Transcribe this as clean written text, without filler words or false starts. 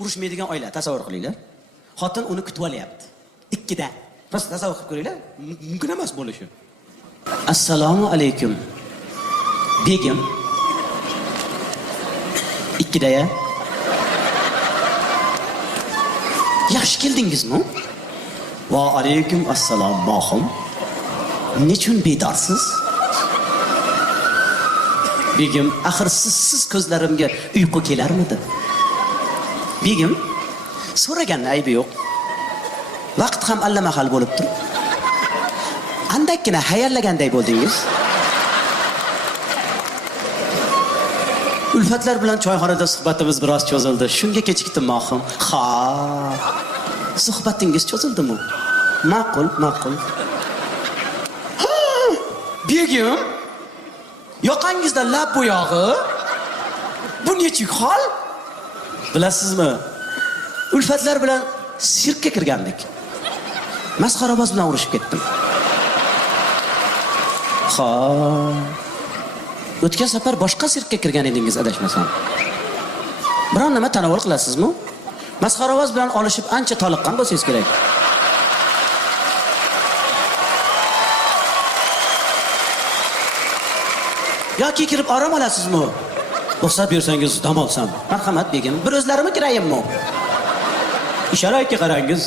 urushmaydigan oila tasavvur qilinglar. Xotin uni kutib olyapti. 2 da. Rost tasavvur qilib ko'ringlar. Mumkin emas bo'lishi. Assalomu alaykum. Begim. 2 da ya. Yaxshi keldingizmi? Va alaykum assalom mohim. Nechun bedorsiz? Begim, axir siz ko'zlarimga uyqu kelarmidi? Begim, so'ragan aybi yo'q. Vaqt ham allamahal bo'lib turib. Andakkina hayallagандай bo'ldingiz. Ulfatlar bilan choyxonada suhbatimiz biroz cho'zildi. Shunga kechikdim mohim. Ha. Suhbatingiz cho'zildimi? Ma'qul, ma'qul. Begim, yoqangizda lab bo'yog'i. Bu nechuk hol? Bilasizmi? Ulfatlar bilan sirkka kirgandik. Masxaraboz bilan urushib ketdim. Ha. O'tgan safar boshqa sirkka kirgan edingiz, adashmasam. Biron nima tanovul qilasizmi? Masxaraboz bilan olishib ancha toliqqan bo'lsangiz kerak. Yoki kirib orom olasizmi? Ruxsat bersangiz dam olsam. Marhamat begim, bir o'zlarimni kirayimmi? Ishoraga qarangiz.